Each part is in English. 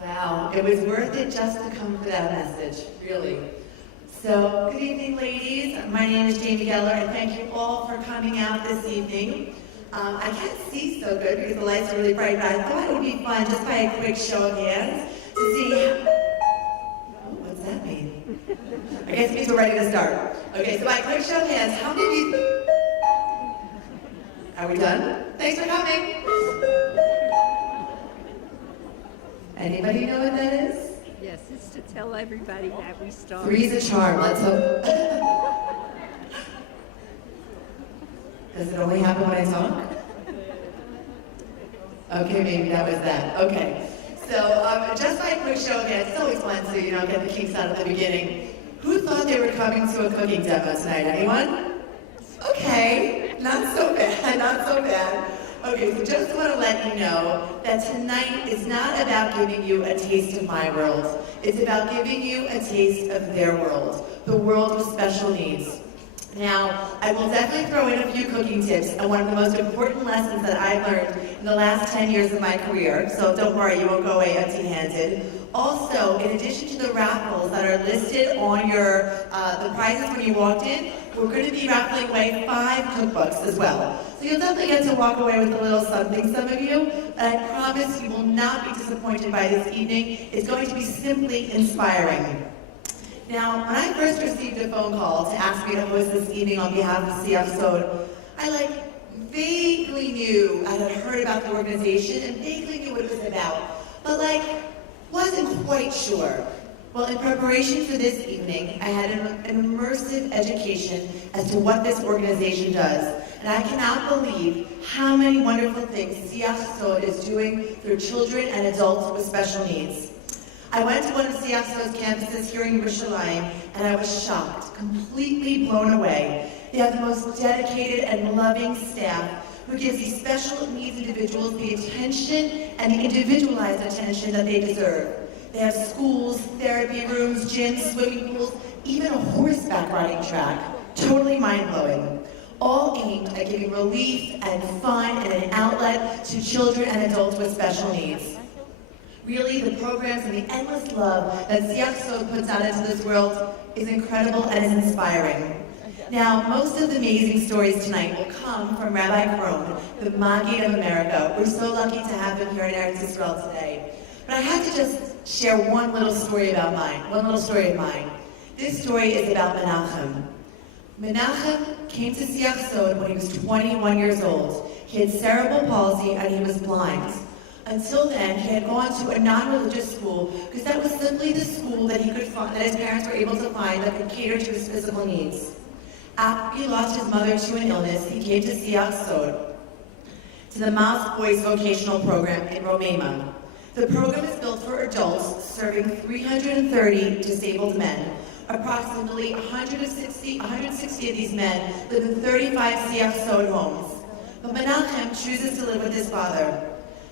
Wow, it was worth it just to come for that message, really. So, good evening, ladies. My name is Jamie Geller, and thank you all for coming out this evening. I can't see so good because the lights are really bright, but I thought it would be fun just by a quick show of hands to see. Oh, what's that mean? I guess it means we're ready to start. Okay, so by a quick show of hands, how many of you? Are we done? Thanks for coming. Anybody know what that is? Yes, it's to tell everybody that we started. Three's a charm. Let's hope. Does it only happen when I talk? Okay, maybe that was that. Okay. So just by a quick show of hands, it's always fun to get the kinks out at the beginning. Who thought they were coming to a cooking demo tonight? Anyone? Okay, not so bad, not so bad. Okay, so just want to let you know that tonight is not about giving you a taste of my world. It's about giving you a taste of their world, the world of special needs. Now, I will definitely throw in a few cooking tips and one of the most important lessons that I've learned in the last 10 years of my career, so don't worry, you won't go away empty-handed. Also, in addition to the raffles that are listed on your the prizes when you walked in, we're going to be raffling away 5 cookbooks as well. So you'll definitely get to walk away with a little something, some of you, and I promise you will not be disappointed by this evening. It's going to be simply inspiring. Now, when I first received a phone call to ask me to host this evening on behalf of CF Sod, I vaguely knew, I had heard about the organization and vaguely knew what it was about, but wasn't quite sure. Well, in preparation for this evening, I had an immersive education as to what this organization does, and I cannot believe how many wonderful things CF Sod is doing through children and adults with special needs. I went to one of CF Sod's campuses here in Yerushalayim, and I was shocked, completely blown away. They have the most dedicated and loving staff who gives these special needs individuals the attention and the individualized attention that they deserve. They have schools, therapy rooms, gyms, swimming pools, even a horseback riding track. Totally mind-blowing. All aimed at giving relief and fun and an outlet to children and adults with special needs. Really, the programs and the endless love that CF Sod puts out into this world is incredible and is inspiring. Now, most of the amazing stories tonight will come from Rabbi Krohn, the Maggid of America. We're so lucky to have him here in Eretz Yisrael today. But I had to just share one little story of mine. This story is about Menachem. Menachem came to CF Sod when he was 21 years old. He had cerebral palsy and he was blind. Until then, he had gone to a non-religious school because that was simply the school that he could find, that his parents were able to find that could cater to his physical needs. After he lost his mother to an illness, he came to CF Sod, to the Mas Boys Vocational Program in Romema. The program is built for adults serving 330 disabled men. Approximately 160 of these men live in 35 CF Sod homes. But Menachem chooses to live with his father.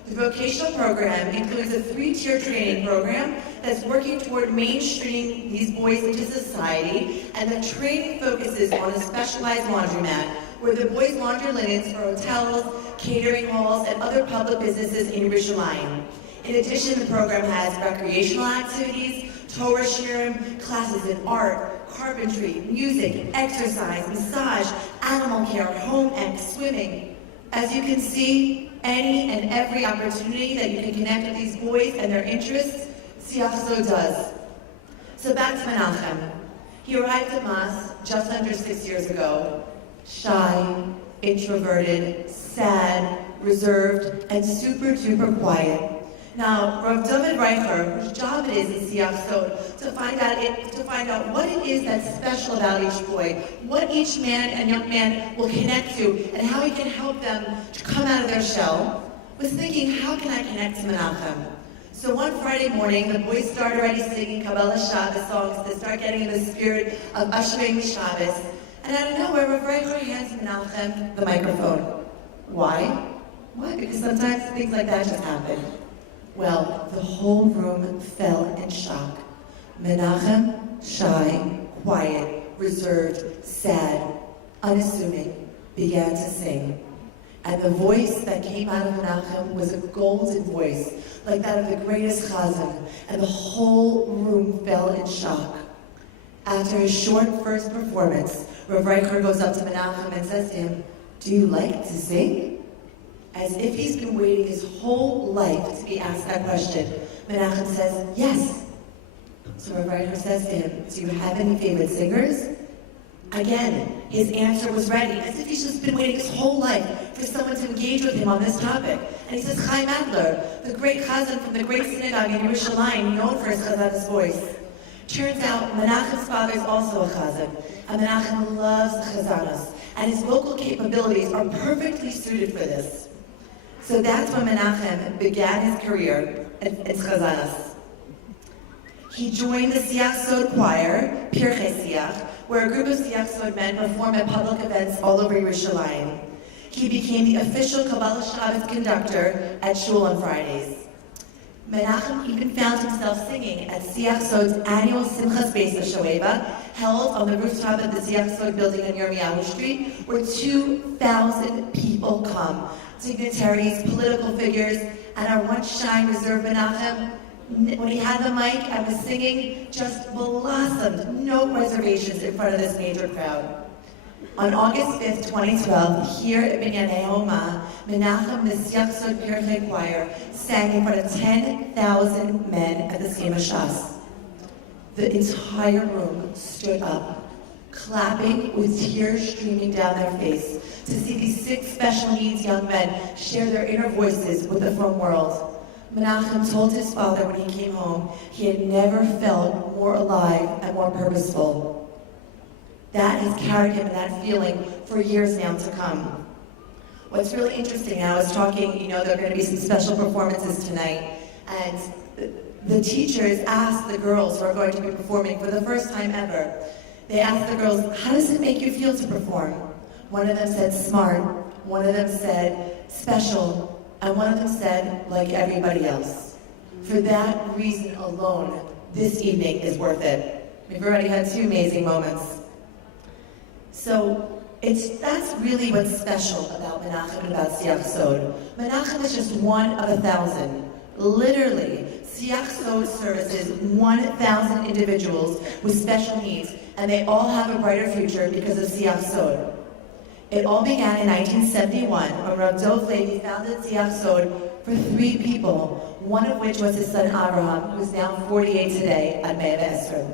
The vocational program includes a 3-tier training program that's working toward mainstreaming these boys into society, and the training focuses on a specialized laundromat where the boys launder linens for hotels, catering halls, and other public businesses in Yerushalayim. In addition, the program has recreational activities, Torah shirim, classes in art, carpentry, music, exercise, massage, animal care, home ec, swimming. As you can see, any and every opportunity that you can connect with these boys and their interests, CF Sod does. So back to Menachem. He arrived at Mas just under 6 years ago. Shy, introverted, sad, reserved, and super duper quiet. Now, Rav David Reicher, whose job it is in CF Sod, to find out what it is that's special about each boy, what each man and young man will connect to, and how he can help them to come out of their shell, was thinking, how can I connect to Menachem? So one Friday morning, the boys started already singing Kabbalah Shabbos songs to start getting in the spirit of ushering Shabbos. And out of nowhere, Rav Reicher hands Menachem the microphone. Why? Why? Because sometimes things like that just happen. Well, the whole room fell in shock. Menachem, shy, quiet, reserved, sad, unassuming, began to sing. And the voice that came out of Menachem was a golden voice, like that of the greatest chazan, and the whole room fell in shock. After his short first performance, Rav Reicher goes up to Menachem and says to him, "Do you like to sing?" As if he's been waiting his whole life to be asked that question, Menachem says, "Yes." So Rav Reicher says to him, "Do you have any favorite singers?" Again, his answer was ready, as if he's just been waiting his whole life for someone to engage with him on this topic. And he says, Chaim Adler, the great chazan from the great synagogue in Yerushalayim, known for his chazan's voice. Turns out, Menachem's father is also a chazan, and Menachem loves the chazanas, and his vocal capabilities are perfectly suited for this. So that's when Menachem began his career in chazanas. He joined the Siach Sod choir, Pirchei Siach, where a group of Siach Sod men perform at public events all over Yerushalayim. He became the official Kabbalah Shabbos conductor at Shul on Fridays. Menachem even found himself singing at Siach Sod's annual Simchas Beis HaShoeva, held on the rooftop of the Siach Sod building on Yirmiyahu Street, where 2,000 people come, dignitaries, political figures, and our once shy reserve Menachem, when he had the mic and was singing, just blossomed, no reservations in front of this major crowd. On August 5th, 2012, here at Binyanei Homa, Menachem, the Siach Sod Pirchei choir, sang in front of 10,000 men at the Sema Shas. The entire room stood up, clapping with tears streaming down their face, to see these 6 special needs young men share their inner voices with the frum world. Menachem told his father when he came home he had never felt more alive and more purposeful. That has carried him in that feeling for years now to come. What's really interesting, I was talking, there are going to be some special performances tonight, and the teachers asked the girls who are going to be performing for the first time ever, they asked the girls, how does it make you feel to perform? One of them said smart, one of them said special, and one of them said, like everybody else. For that reason alone, this evening is worth it. We've already had 2 amazing moments. So that's really what's special about Menachem and about Siach Sod. Menachem is just one of 1,000. Literally, Siach Sod services 1,000 individuals with special needs, and they all have a brighter future because of Siach Sod. It all began in 1971 when Rav Dov Levi founded Siach Sod for 3 people, one of which was his son Abraham, who is now 48 today at Mea V'Esrog.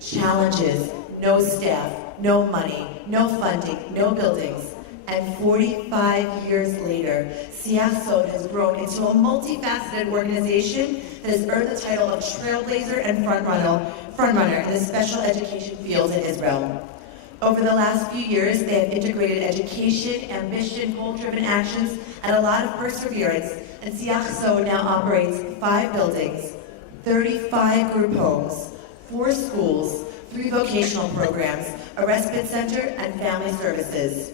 Challenges, no staff, no money, no funding, no buildings. And 45 years later, Siach Sod has grown into a multifaceted organization that has earned the title of trailblazer and frontrunner in the special education field in Israel. Over the last few years, they have integrated education, ambition, goal-driven actions, and a lot of perseverance, and Siach Sod now operates 5 buildings, 35 group homes, 4 schools, 3 vocational programs, a respite center, and family services.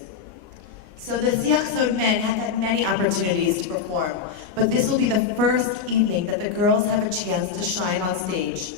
So the Siach Sod men have had many opportunities to perform, but this will be the first evening that the girls have a chance to shine on stage.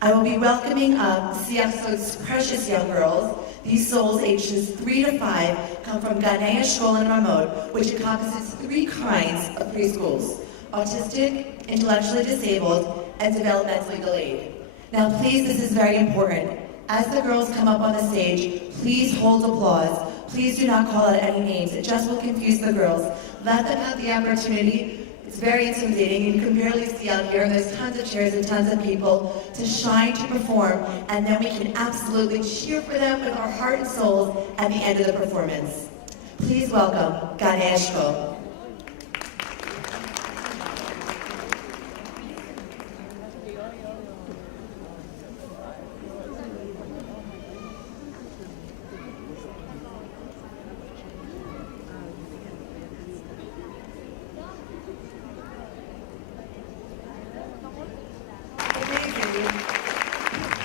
I will be welcoming up Siach Sod's precious young girls. These souls ages 3 to 5 come from Ganei Eshkol and Ramot, which encompasses 3 kinds of preschools: autistic, intellectually disabled, and developmentally delayed. Now please, this is very important. As the girls come up on the stage, please hold applause. Please do not call out any names. It just will confuse the girls. Let them have the opportunity. It's very intimidating. You can barely see out here. There's tons of chairs and tons of people to shine, to perform, and then we can absolutely cheer for them with our heart and souls at the end of the performance. Please welcome Ganei Eshkol.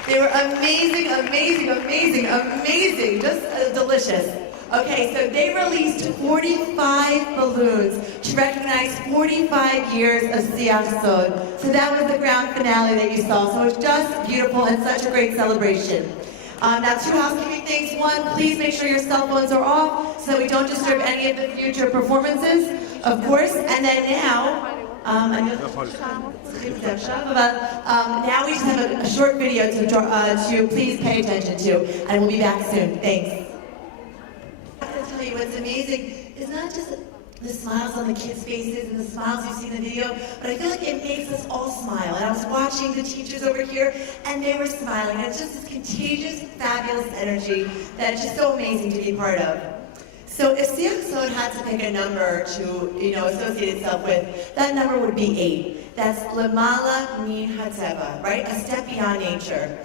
They were amazing, amazing, amazing, amazing, just delicious. Okay, so they released 45 balloons to recognize 45 years of Siach Sod. So that was the grand finale that you saw. So it's just beautiful and such a great celebration. Now, 2 housekeeping things. 1, please make sure your cell phones are off so we don't disturb any of the future performances, of course. And then now, now we just have a short video to please pay attention to, and we'll be back soon. Thanks. I have to tell you what's amazing is not just the smiles on the kids' faces and the smiles you see in the video, but I feel like it makes us all smile. And I was watching the teachers over here, and they were smiling. And it's just this contagious, fabulous energy that is just so amazing to be part of. So if Siaksod had to pick a number to, associate itself with, that number would be 8. That's Lamala Min Hateva, right? A step beyond nature.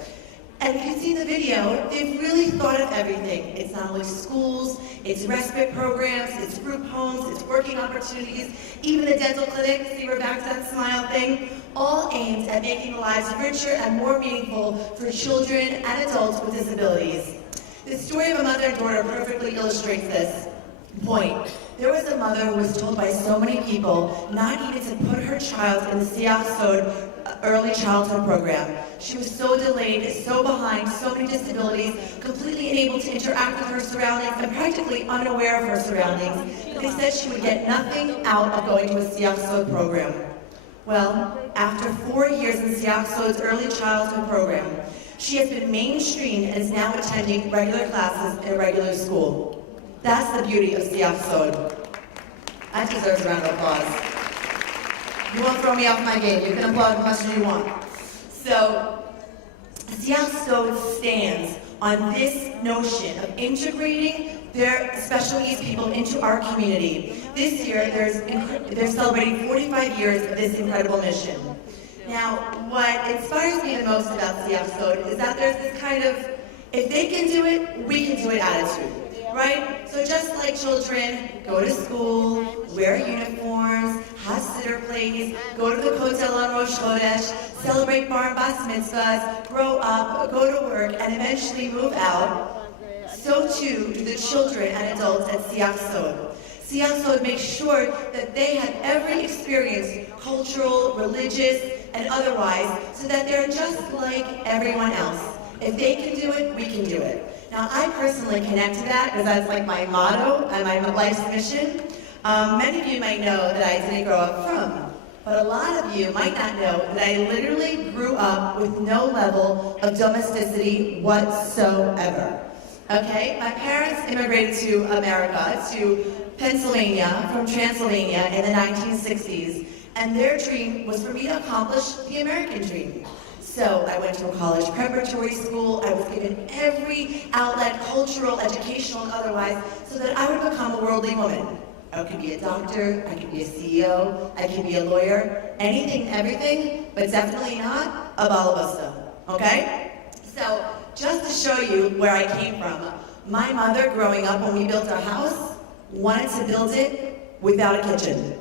And you can see in the video, they've really thought of everything. It's not only schools, it's respite programs, it's group homes, it's working opportunities, even the dental clinic, see we're back to that smile thing, all aimed at making the lives richer and more meaningful for children and adults with disabilities. The story of a mother and daughter perfectly illustrates this point. There was a mother who was told by so many people not even to put her child in the Siaksod early childhood program. She was so delayed, so behind, so many disabilities, completely unable to interact with her surroundings and practically unaware of her surroundings. They said she would get nothing out of going to a Siaksod program. Well, after 4 years in Siaksod's early childhood program, she has been mainstreamed and is now attending regular classes in a regular school. That's the beauty of Siaksod. That deserves a round of applause. You won't throw me off my game. You can applaud as much as you want. So, Siaksod stands on this notion of integrating their special needs people into our community. This year, they're celebrating 45 years of this incredible mission. Now, what inspires me the most about Siaksod is that there's this kind of, if they can do it, we can do it attitude. Right? So just like children, go to school, wear uniforms, have siddur plays, go to the kotel on Rosh Chodesh, celebrate bar and bas mitzvahs, grow up, go to work, and eventually move out, so too do the children and adults at Siaksod. Siaksod makes sure that they have every experience, cultural, religious, and otherwise, so that they're just like everyone else. If they can do it, we can do it. Now, I personally connect to that because that's like my motto and my life's mission. Many of you might know that I didn't grow up from, but a lot of you might not know that I literally grew up with no level of domesticity whatsoever. Okay? My parents immigrated to America, to Pennsylvania, from Transylvania in the 1960s, and their dream was for me to accomplish the American dream. So I went to a college preparatory school. I was given every outlet, cultural, educational, and otherwise, so that I would become a worldly woman. I could be a doctor, I could be a CEO, I could be a lawyer, anything, everything, but definitely not a balabasta, okay? So just to show you where I came from, my mother, growing up when we built our house, wanted to build it without a kitchen.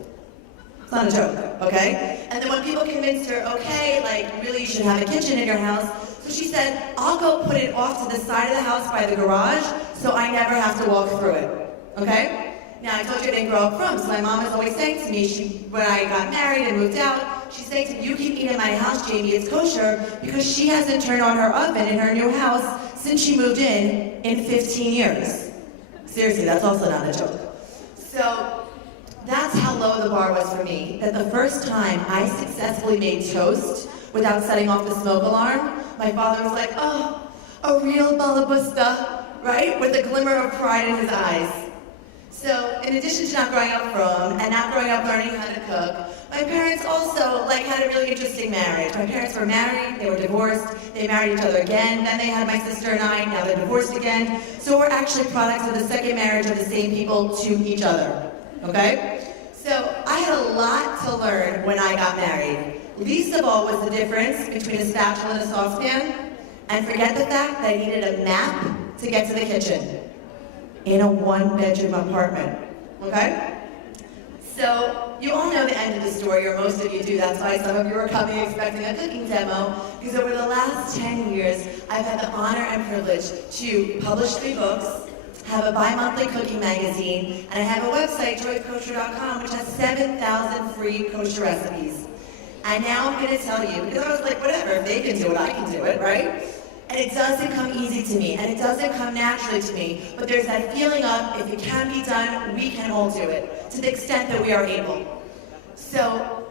It's not a joke, okay? And then when people convinced her, okay, like, really you should have a kitchen in your house, so she said, I'll go put it off to the side of the house by the garage so I never have to walk through it, okay? Now, I told you I didn't grow up from, so my mom was always saying to me, when I got married and moved out, she's saying to me, you keep eating in my house, Jamie, it's kosher, because she hasn't turned on her oven in her new house since she moved in 15 years. Seriously, that's also not a joke. So, that's how low the bar was for me, that the first time I successfully made toast without setting off the smoke alarm, my father was like, oh, a real balabusta, right? With a glimmer of pride in his eyes. So, in addition to not growing up from, and not growing up learning how to cook, my parents also had a really interesting marriage. My parents were married, they were divorced, they married each other again, then they had my sister and I, now they're divorced again. So we're actually products of the second marriage of the same people to each other. Okay? So I had a lot to learn when I got married. Least of all was the difference between a spatula and a saucepan, and forget the fact that I needed a map to get to the kitchen in a one-bedroom apartment. Okay? So you all know the end of the story, or most of you do. That's why some of you are coming expecting a cooking demo, because over the last 10 years, I've had the honor and privilege to publish 3 books, have a bi-monthly cooking magazine, and I have a website, joyofkosher.com, which has 7,000 free kosher recipes. And now I'm going to tell you, because I was like, whatever, if they can do it, I can do it, right? And it doesn't come easy to me, and it doesn't come naturally to me, but there's that feeling of, if it can be done, we can all do it, to the extent that we are able. So,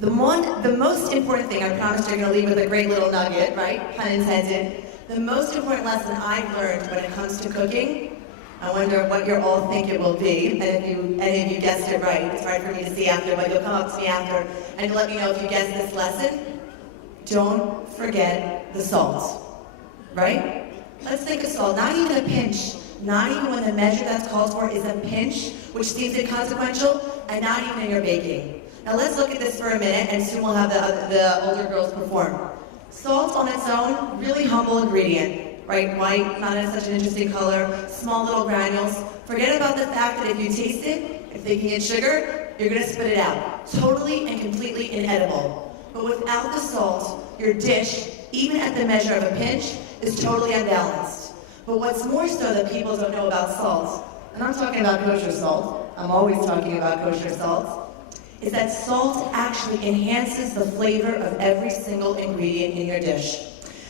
the most important thing, I promised you're going to leave with a great little nugget, right? Pun intended. The most important lesson I've learned when it comes to cooking, I wonder what you all think it will be, and if any of you guessed it right, it's hard for me to see after, but you'll come up to me after and let me know if you guessed this lesson. Don't forget the salt, right? Let's think of salt, not even a pinch, not even when the measure that's called for is a pinch, which seems inconsequential, and not even in your baking. Now let's look at this for a minute, and soon we'll have the older girls perform. Salt on its own, really humble ingredient, right? White, not in such an interesting color, small little granules. Forget about the fact that if you taste it, if thinking it's sugar, you're gonna spit it out. Totally and completely inedible. But without the salt, your dish, even at the measure of a pinch, is totally unbalanced. But what's more so that people don't know about salt, and I'm talking about kosher salt, I'm always talking about kosher salt, is that salt actually enhances the flavor of every single ingredient in your dish.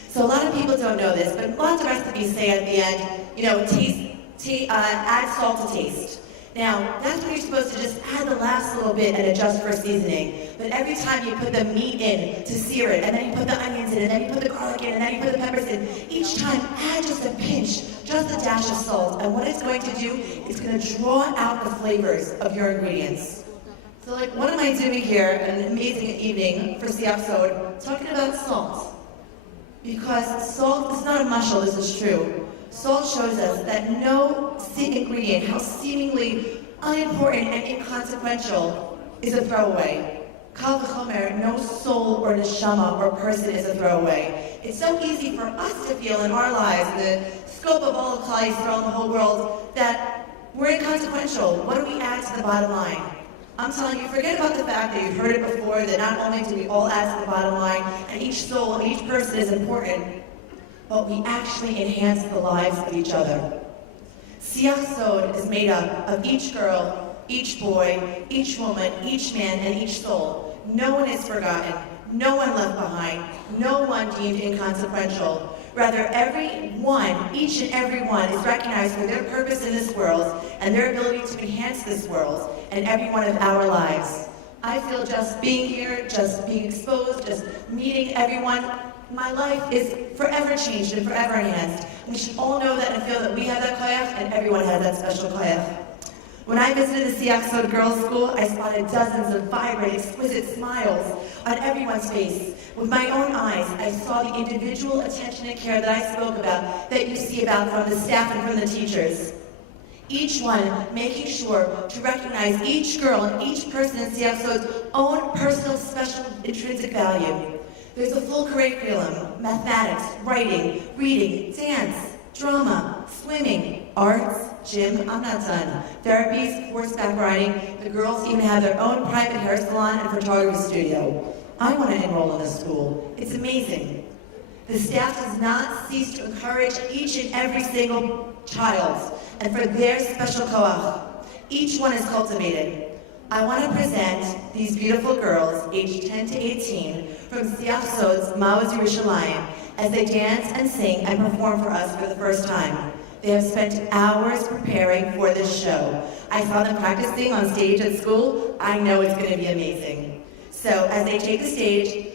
So a lot of people don't know this, but lots of recipes say at the end, add salt to taste. Now, that's when you're supposed to just add the last little bit and adjust for seasoning. But every time you put the meat in to sear it, and then you put the onions in, and then you put the garlic in, and then you put the peppers in, each time add just a pinch, just a dash of salt. And what it's going to do, it's going to draw out the flavors of your ingredients. So like, what am I doing here? An amazing evening for Siach Sod, talking about salt. Because salt is not a mushel, this is true. Salt shows us that no ingredient, how seemingly unimportant and inconsequential, is a throwaway. Kal v'chomer, no soul or neshama or person is a throwaway. It's so easy for us to feel in our lives, in the scope of all of Klal Yisrael and the whole world, that we're inconsequential. What do we add to the bottom line? I'm telling you, forget about the fact that you've heard it before, that not only do we all add to the bottom line, and each soul and each person is important, but we actually enhance the lives of each other. Siach Sod is made up of each girl, each boy, each woman, each man, and each soul. No one is forgotten, no one left behind, no one deemed inconsequential. Rather, every one, each and every one, is recognized for their purpose in this world and their ability to enhance this world and every one of our lives. I feel just being here, just being exposed, just meeting everyone, my life is forever changed and forever enhanced. We should all know that and feel that we have that koyach and everyone has that special koyach. When I visited the Siach Sod Girls' School, I spotted dozens of vibrant, exquisite smiles on everyone's face. With my own eyes, I saw the individual attention and care that I spoke about, that you see about from the staff and from the teachers. Each one making sure to recognize each girl and each person in Siach Sod's own personal, special, intrinsic value. There's a full curriculum: mathematics, writing, reading, dance, drama, swimming, arts, gym, I'm not done, therapies, horseback riding. The girls even have their own private hair salon and photography studio. I want to enroll in this school. It's amazing. The staff does not cease to encourage each and every single child, and for their special koach. Each one is cultivated. I want to present these beautiful girls, aged 10 to 18, from Siach Sod's Ma'oz Yerushalayim, as they dance and sing and perform for us for the first time. They have spent hours preparing for this show. I saw them practicing on stage at school. I know it's going to be amazing. So as they take the stage,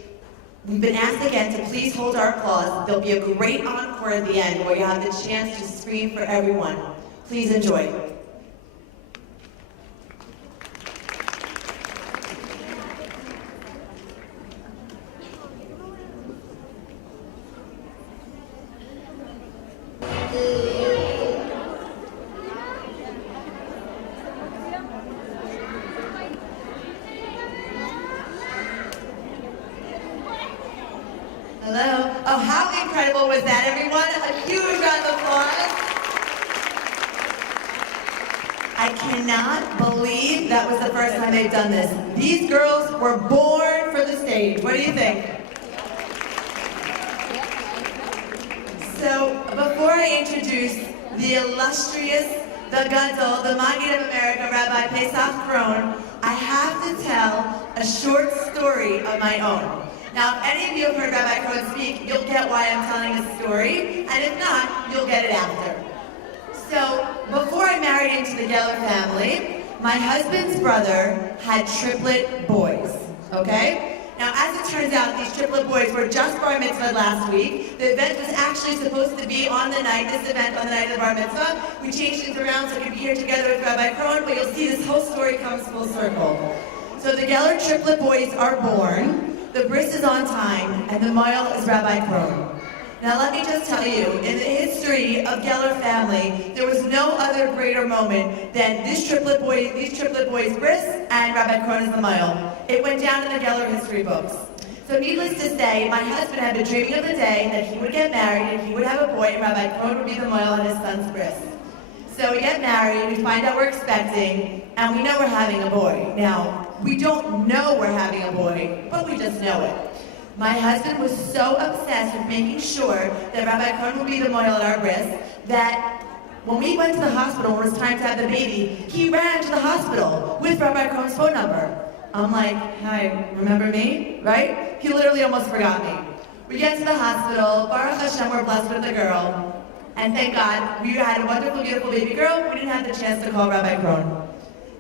we've been asked again to please hold our applause. There'll be a great encore at the end where you have the chance to scream for everyone. Please enjoy. Hello. Oh, how incredible was that, everyone? A huge round of applause. I cannot believe that was the first time they've done this. These girls were born for the stage. What do you think? So, before I introduce the illustrious, the Gadol, the Maggid of America, Rabbi Pesach Krohn, I have to tell a short story of my own. Now, if any of you have heard Rabbi Cohen speak, you'll get why I'm telling this story, and if not, you'll get it after. So, before I married into the Geller family, my husband's brother had triplet boys, okay? Now, as it turns out, these triplet boys were just bar mitzvah last week. The event was actually supposed to be on the night, this event on the night of the bar mitzvah. We changed things around so we could be here together with Rabbi Cohen, but you'll see this whole story comes full circle. So the Geller triplet boys are born, the bris is on time, and the moil is Rabbi Cohen. Now let me just tell you, in the history of Geller family, there was no other greater moment than these triplet boys bris and Rabbi Cohen is the moil. It went down in the Geller history books. So needless to say, my husband had been dreaming of the day that he would get married and he would have a boy and Rabbi Cohen would be the moil on his son's bris. So we get married, we find out we're expecting, and we know we're having a boy. Now, we don't know we're having a boy, but we just know it. My husband was so obsessed with making sure that Rabbi Cohen would be the moil at our bris that when we went to the hospital when it was time to have the baby, he ran to the hospital with Rabbi Cohen's phone number. I'm like, hi, remember me, right? He literally almost forgot me. We get to the hospital, Baruch Hashem, we're blessed with a girl. And thank God, we had a wonderful, beautiful baby girl. We didn't have the chance to call Rabbi Cohen.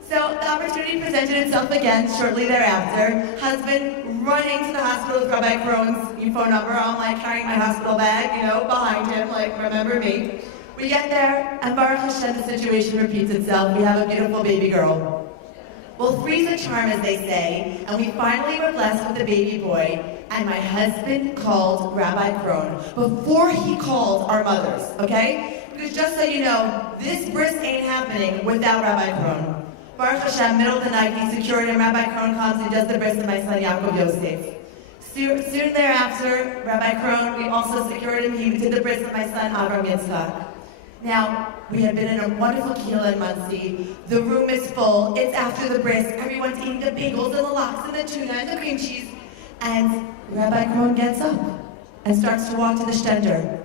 So the opportunity presented itself again shortly thereafter. Husband running to the hospital with Rabbi Cohen's phone number. I'm like carrying my hospital bag, behind him, like, remember me. We get there, and Baruch Hashem, the situation repeats itself. We have a beautiful baby girl. Well, three's a charm, as they say, and we finally were blessed with a baby boy, and my husband called Rabbi Cohen before he called our mothers, okay? Because just so you know, this bris ain't happening without Rabbi Cohen. Baruch Hashem, middle of the night, he secured him. Rabbi Cohen comes and does the bris of my son Yaakov Yosef. Soon thereafter, Rabbi Cohen, we also secured him. He did the bris of my son Avram Yitzchak. Now, we have been in a wonderful kehillah in Muncie. The room is full. It's after the bris. Everyone's eating the bagels and the lox and the tuna and the cream cheese. And Rabbi Cohen gets up and starts to walk to the shtender.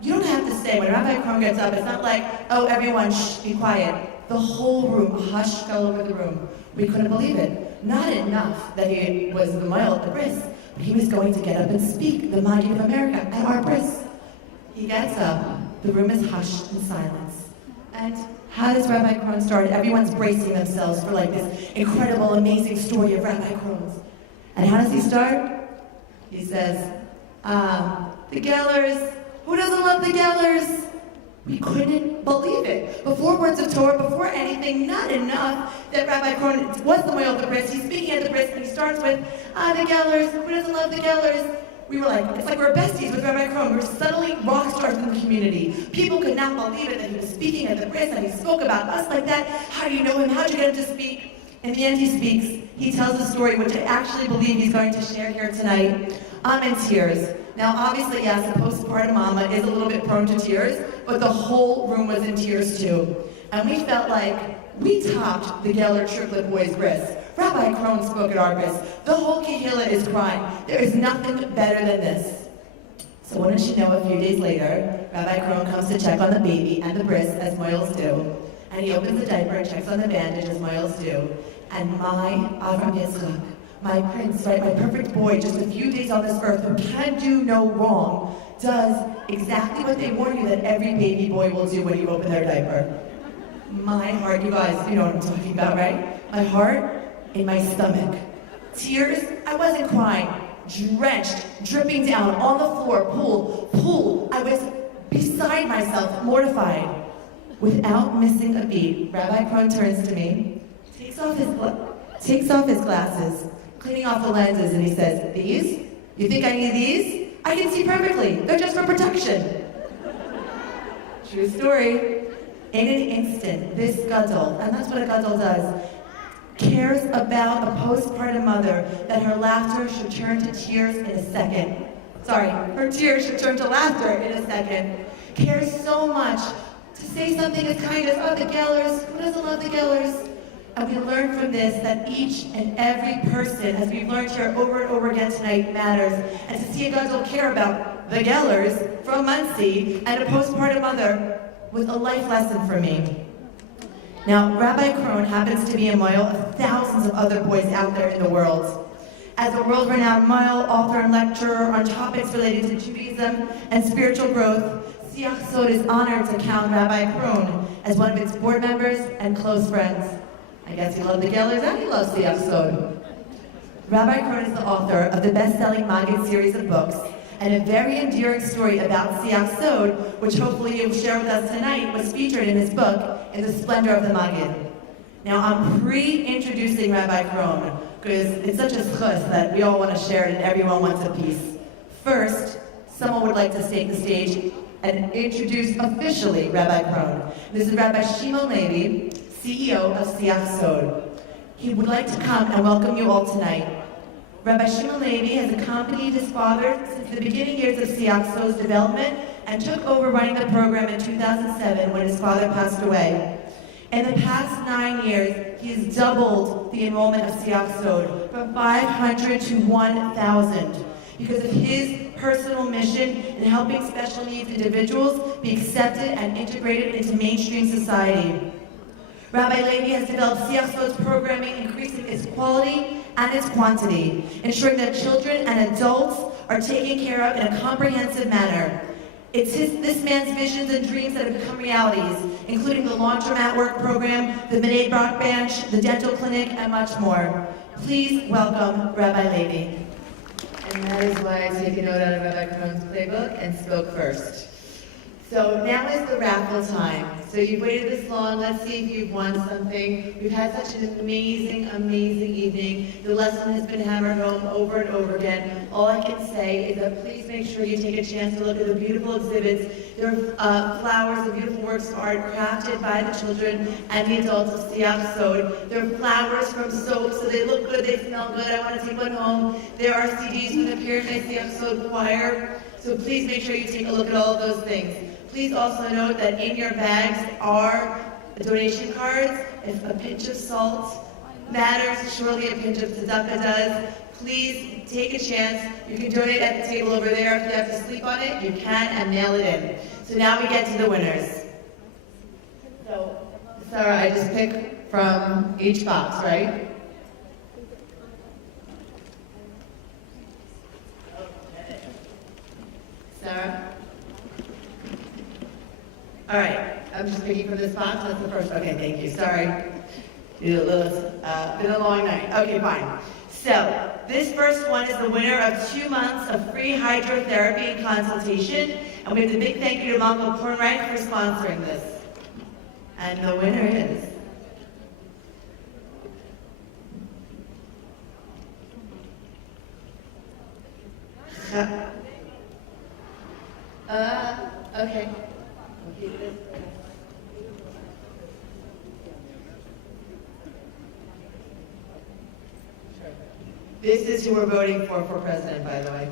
You don't have to say, when Rabbi Cohen gets up, it's not like, oh, everyone, shh, be quiet. The whole room, hush, fell over the room. We couldn't believe it. Not enough that he was the moil at the bris, but he was going to get up and speak the Maggid of America at our bris. He gets up. The room is hushed in silence. And how does Rabbi Cohen start? Everyone's bracing themselves for like this incredible, amazing story of Rabbi Cohen's. And how does he start? He says, the Gellers. Who doesn't love the Gellers? We couldn't believe it. Before words of Torah, before anything, not enough that Rabbi Cohen was the moil of the bris. He's speaking at the bris, and he starts with, the Gellers. Who doesn't love the Gellers? We were like, it's like we're besties with Rabbi Cohen. We were suddenly rock stars in the community. People could not believe it that he was speaking at the bris and he spoke about us like that. How do you know him? How did you get him to speak? In the end, he speaks. He tells a story which I actually believe he's going to share here tonight. I'm in tears. Now, obviously, yes, a postpartum mama is a little bit prone to tears, but the whole room was in tears too. And we felt like we topped the Geller triplet boys' bris. Rabbi Cohen spoke at our bris. The whole kehillah is crying. There is nothing better than this. So wouldn't you know, a few days later, Rabbi Cohen comes to check on the baby and the bris, as moils do. And he opens the diaper and checks on the bandage, as moils do. And my Avram Yitzchak, my prince, right, my perfect boy, just a few days on this earth, who can do no wrong, does exactly what they warn you that every baby boy will do when you open their diaper. My heart, you guys, you know what I'm talking about, right? My heart in my stomach. Tears, I wasn't crying. Drenched, dripping down on the floor, pool. I was beside myself, mortified. Without missing a beat, Rabbi Cohen turns to me, takes off his glasses, cleaning off the lenses, and he says, these? You think I need these? I can see perfectly. They're just for protection. True story. In an instant, this gadol, and that's what a gadol does, cares about a postpartum mother that her laughter should turn to tears in a second. Sorry, her tears should turn to laughter in a second. Cares so much to say something as kind as, oh, the Gellers, who doesn't love the Gellers? And we learn from this that each and every person, as we've learned here over and over again tonight, matters. And to see a gadol care about the Gellers from Muncie and a postpartum mother was a life lesson for me. Now, Rabbi Cohen happens to be a moil of thousands of other boys out there in the world. As a world-renowned model, author, and lecturer on topics related to Judaism and spiritual growth, Siach Sod is honored to count Rabbi Krohn as one of its board members and close friends. I guess you love the Gellers and you love Siach Sod. Rabbi Krohn is the author of the best-selling Maggid series of books and a very endearing story about Siach Sod, which hopefully you'll share with us tonight, was featured in his book, In the Splendor of the Maggid. Now, I'm pre-introducing Rabbi Krohn, because it's such a schus that we all want to share it and everyone wants a piece. First, someone would like to take the stage and introduce officially Rabbi Krohn. This is Rabbi Shimon Levi, CEO of Siach Sod. He would like to come and welcome you all tonight. Rabbi Shimon Levi has accompanied his father since the beginning years of Siach Sod's development and took over running the program in 2007 when his father passed away. In the past 9 years, he has doubled the enrollment of Siach Sod from 500 to 1,000 because of his personal mission in helping special needs individuals be accepted and integrated into mainstream society. Rabbi Levi has developed Siach Sod's programming, increasing its quality and its quantity, ensuring that children and adults are taken care of in a comprehensive manner. It's this man's visions and dreams that have become realities, including the Laundromat Work Program, the B'nai Brak Bench, the Dental Clinic, and much more. Please welcome Rabbi Levi. And that is why I take a note out of Rabbi Krohn's playbook and spoke first. So now is the raffle time. So you've waited this long, let's see if you've won something. We've had such an amazing, amazing evening. The lesson has been hammered home over and over again. All I can say is that please make sure you take a chance to look at the beautiful exhibits. There are flowers, the beautiful works of art crafted by the children and the adults of Siach Sod. There are flowers from soap, so they look good, they smell good. I want to take one home. There are CDs from the Pyramid Siach Sod Choir. So please make sure you take a look at all of those things. Please also note that in your bags are donation cards. If a pinch of salt matters, surely a pinch of tzedakah does. Please take a chance. You can donate at the table over there. If you have to sleep on it, you can, and mail it in. So now we get to the winners. So, Sarah, I just pick from each box, right? Okay. Sarah? All right, I'm just picking from this box. That's the first. Okay, thank you. Sorry. Been a long night. Okay, fine. So, this first one is the winner of 2 months of free hydrotherapy and consultation. And we have a big thank you to Malcolm Kornreich for sponsoring this. And the winner is... okay. This is who we're voting for president, by the way.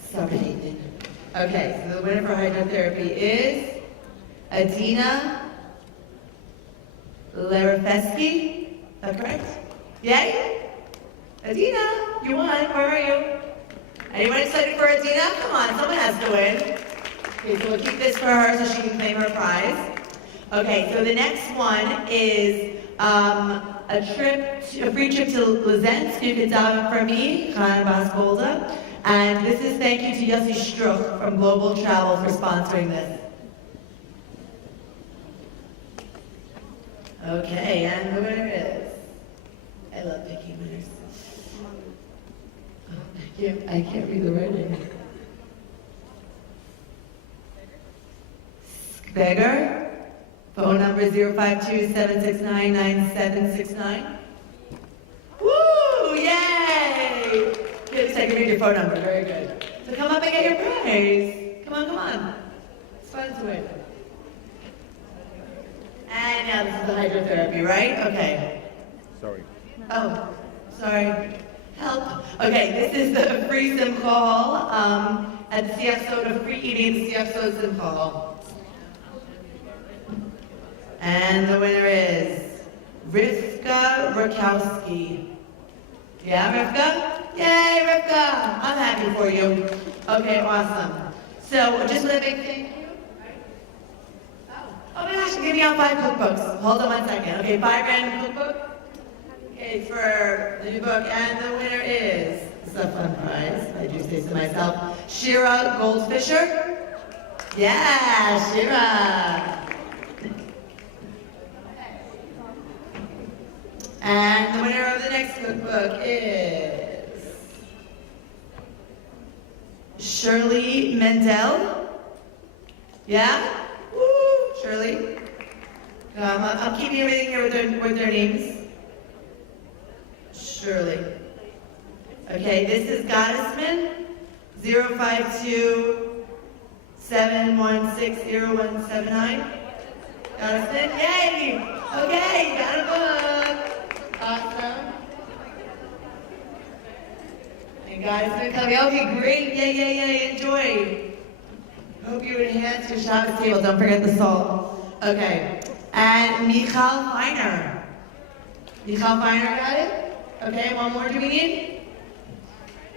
Sorry, Nathan. Okay, so the winner for hydrotherapy is Adina Lerefesky. Is that correct? Yay? Adina, you won. Where are you? Anyone excited for Adina? Come on, someone has to win. Okay, so we'll keep this for her so she can claim her prize. Okay, so the next one is a free trip to Lizensk, Yucatan for me, Khan Baskolda. And this is thank you to Yossi Struch from Global Travel for sponsoring this. Okay, and the winner is, I love picking winners. Oh, I can't read the writing. Beggar, phone number 052-769-9769. Woo, yay! At least I can read your phone number, very good. So come up and get your prize. Come on, come on. It's fun to win. And now this is the hydrotherapy, right? Okay. Sorry. Oh, sorry. Help. Okay, this is the free Simcha Hall at the Siach Sod, free eating at the Siach Sod Simcha Hall. And the winner is Rivka Rakowski. Yeah, Rivka? Yay, Rivka! I'm happy for you. Okay, awesome. So, just with a big thank you. Oh my gosh, I'm giving out 5 cookbooks. Hold on one second. Okay, 5 random cookbooks. Okay, for the new book, and the winner is, this is a fun prize, I do say so myself, Shira Goldfisher. Yeah, Shira. And the winner of the next cookbook is Shirley Mendel. Yeah? Woo, Shirley. I'm keeping everything here with their names. Shirley. Okay, this is Goddessman, 052-716-0179. Goddessman, yay! Okay, got a book. Awesome. And Goddessman coming. Okay, great. Yay, enjoy. Hope you enhance your Shabbos table. Don't forget the salt. Okay. And Michal Feiner. Michal Feiner, got it? Okay, one more do we need?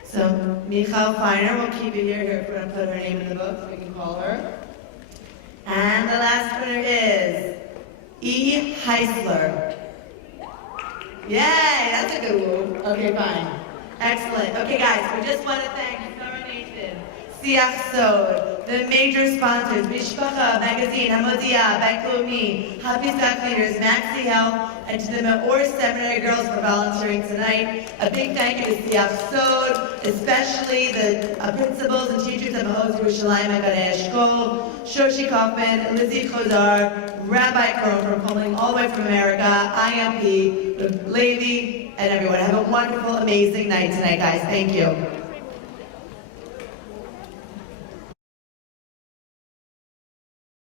So, Michal Feiner, we'll keep it here. Here, we're going to put her name in the book so we can call her. And the last winner is E. Heisler. Yay, that's a good one. Okay, fine. Excellent. Okay, guys, we just want to thank Sarah Nathan, Siach Sod, the major sponsors, Mishpacha, Magazine, Hamodia, Bank Leumi, Happy Staff Leaders, Maxi Health, and to the Me'or Seminary girls for volunteering tonight. A big thank you to Siach Sod, especially the principals and teachers of Mahoz Yerushalayim and Gadei Eshkol, Shoshi Kaufman, Lizzie Chodar, Rabbi Kron from calling all the way from America, IMP, Levi, and everyone. Have a wonderful, amazing night tonight, guys. Thank you.